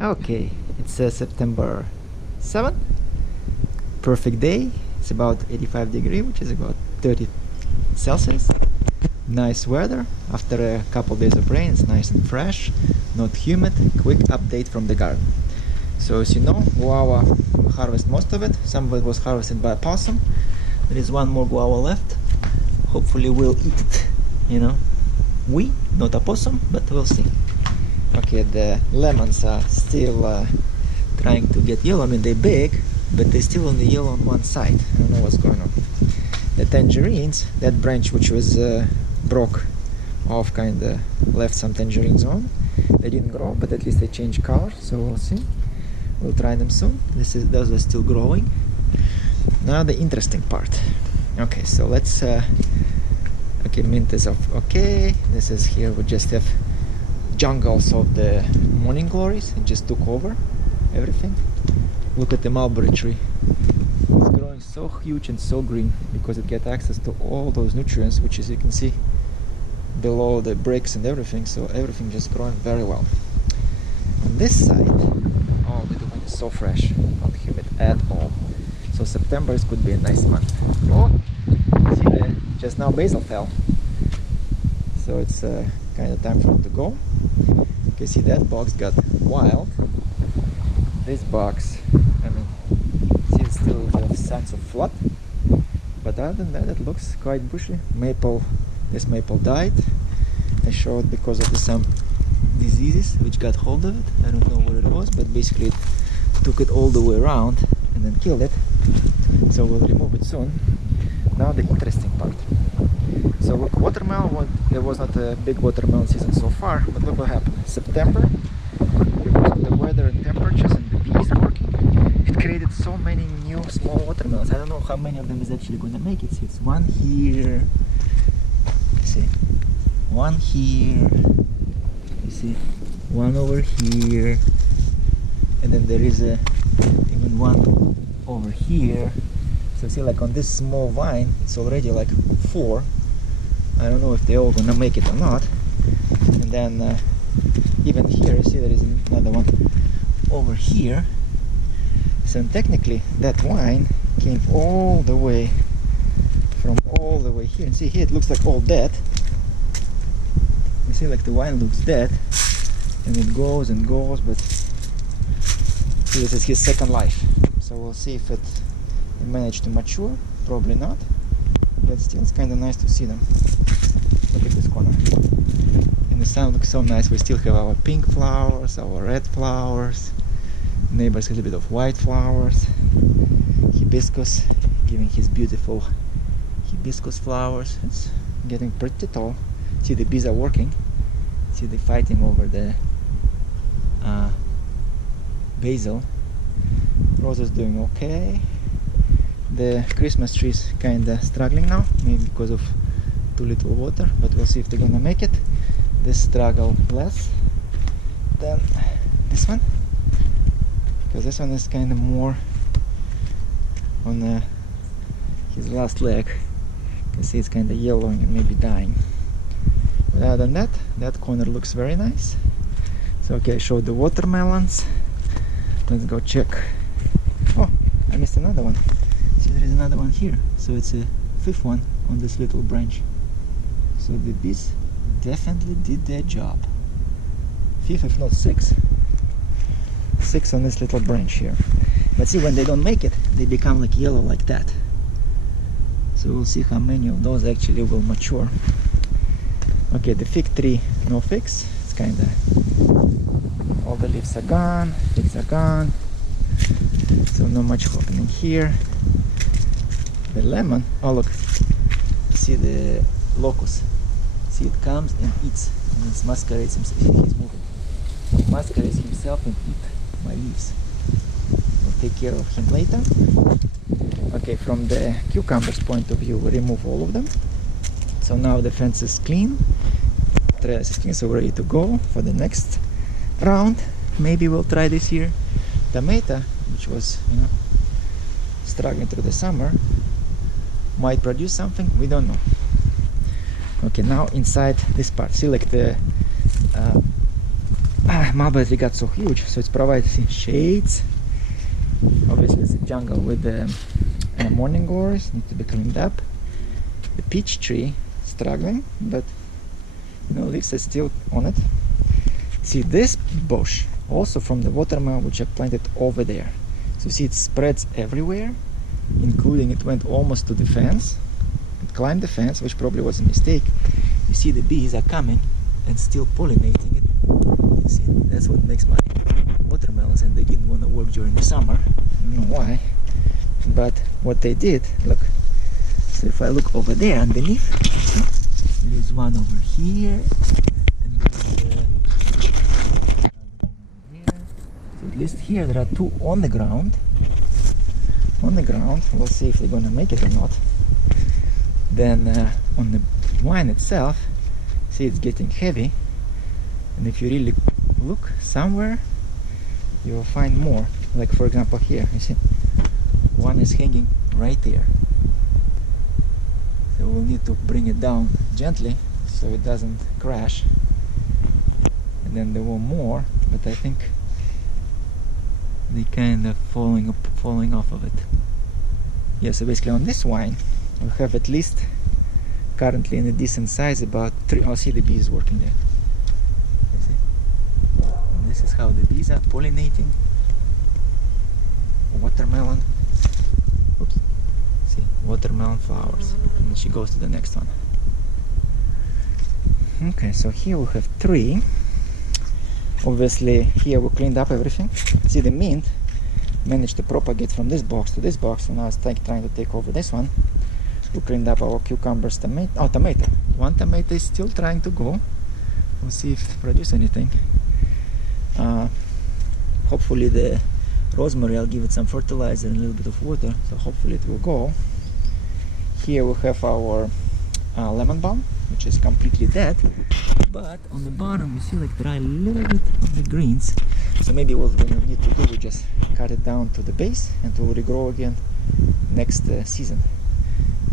Okay, it's September 7th. Perfect day. It's about 85 degrees, which is about 30 Celsius. Nice weather. After a couple days of rain, it's nice and fresh, not humid. Quick update from the garden. So as you know, guava, we harvest most of it. Some of it was harvested by a possum. There is one more guava left. Hopefully we'll eat it, We, not a possum, but we'll see. Okay, the lemons are still trying to get yellow. I mean, they're big, but they're still on the yellow on one side. I don't know what's going on. The tangerines, that branch which was broke off, kind of left some tangerines on. They didn't grow, but at least they changed color, so we'll see. We'll try them soon. Those are still growing. Now the interesting part. Okay, so let's okay, mint is off. Okay, this is here. We just have jungles of the morning glories. It just took over everything. Look at the mulberry tree. It's growing so huge and so green because it gets access to all those nutrients, which, as you can see, below the bricks and everything. So everything just growing very well. On this side, oh, the wind is so fresh, not humid at all. So September could be a nice month. Oh, see, just now basil fell. So it's kind of time for it to go. You can see that box got wild. This box, I mean, see, it's still the signs of flood. But other than that, it looks quite bushy. This maple died. I showed because of some diseases which got hold of it. I don't know what it was, but basically it took it all the way around and then killed it. So we'll remove it soon. Now the interesting part. So look, watermelon, there was not a big watermelon season so far, but look what happened. September, because of the weather and temperatures and the bees working, it created so many new small watermelons. I don't know how many of them is actually going to make it. See, it's one here, you see, one here, you see, one over here, and then there is even one over here. So see, like on this small vine, it's already like 4. I don't know if they're all gonna make it or not. And then even here, you see, there is another one over here. So technically, that vine came all the way from all the way here. And see, here it looks like all dead. You see, like the vine looks dead, and it goes and goes, but see, this is his second life. So we'll see if it managed to mature. Probably not, but still it's kind of nice to see them. Look at this corner, and the sun looks so nice. We still have our pink flowers, our red flowers, neighbors a little bit of white flowers, hibiscus giving his beautiful hibiscus flowers. It's getting pretty tall. See, the bees are working. See, they're fighting over the basil. Rose is doing okay. The Christmas tree is kinda struggling now, maybe because of too little water, but we'll see if they're gonna make it. This struggle less than this one, because this one is kinda more on his last leg. You can see it's kinda yellowing and maybe dying. But other than that, that corner looks very nice. So okay, I showed the watermelons. Let's go check. Oh, I missed another one. See, there is another one here. So it's a 5th one on this little branch. So the bees definitely did their job. 5th, if not 6th. 6 on this little branch here. But see, when they don't make it, they become like yellow like that. So we'll see how many of those actually will mature. Okay, the fig tree, no figs. It's kinda, all the leaves are gone, figs are gone. So not much happening here. The lemon, oh look, see the locust. See, it comes and eats, and it masquerades himself. He's moving. He masquerades himself and eats my leaves. We'll take care of him later. Okay, from the cucumbers point of view, we remove all of them. So now the fence is clean. Trellis is clean, so we're ready to go for the next round. Maybe we'll try this year. Tomato, which was, struggling through the summer, might produce something, we don't know. Okay, now inside this part, see, like the mulberry tree got so huge, so it's providing shades. Obviously it's a jungle with the morning glories, need to be cleaned up. The peach tree struggling, but leaves are still on it. See this bush also from the watermelon which I planted over there. So see, it spreads everywhere, including it went almost to the fence. It climbed the fence, which probably was a mistake. You see the bees are coming and still pollinating it. You see, that's what makes my watermelons, and they didn't want to work during the summer. I don't know why, but what they did, look. So if I look over there underneath, there is one over here, and there is so at least here there are two on the ground. We'll see if they're gonna make it or not. Then on the vine itself, see, it's getting heavy, and if you really look somewhere, you will find more. Like for example here, you see, one is hanging right there. So we'll need to bring it down gently so it doesn't crash. And then there were more, but I think they kind of falling off of it. Yeah, so basically on this vine we have at least currently in a decent size about 3. Oh, see, the bees working there. You see? And this is how the bees are pollinating watermelon. Oops. See, watermelon flowers. And she goes to the next one. Okay, so here we have 3. Obviously here we cleaned up everything. See, the mint managed to propagate from this box to this box, so now it's trying to take over this one. We cleaned up our cucumbers, tomato. One tomato is still trying to go. We'll see if it produces anything. Hopefully the rosemary, I'll give it some fertilizer and a little bit of water, so hopefully it will go. Here we have our lemon balm, which is completely dead, but on the bottom you see like there are a little bit of the greens, so maybe what we need to do, we just cut it down to the base and it will regrow again next season.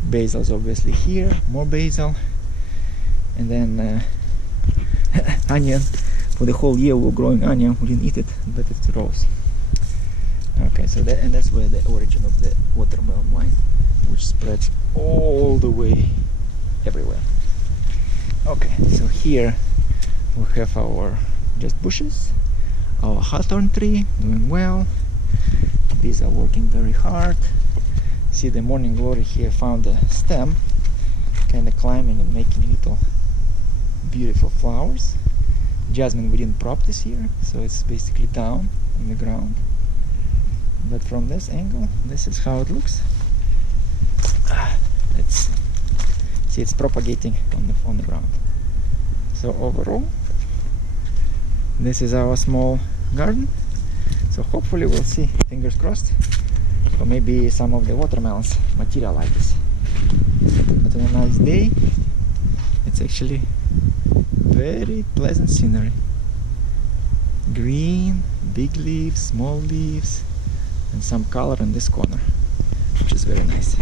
Basil's obviously here, more basil, and then onion. For the whole year we were growing onion, we didn't eat it, but it's rose. Okay, so that's where the origin of the watermelon wine, which spreads all the way everywhere. Okay, so here we have our just bushes, our hawthorn tree doing well. Bees are working very hard. See, the morning glory here found a stem, kind of climbing and making little beautiful flowers. Jasmine we didn't prop this year, so it's basically down on the ground. But from this angle, this is how it looks. It's propagating on the ground. So overall, this is our small garden. So hopefully we'll see, fingers crossed, or maybe some of the watermelons materialize. But on a nice day, it's actually very pleasant scenery. Green, big leaves, small leaves, and some color in this corner, which is very nice.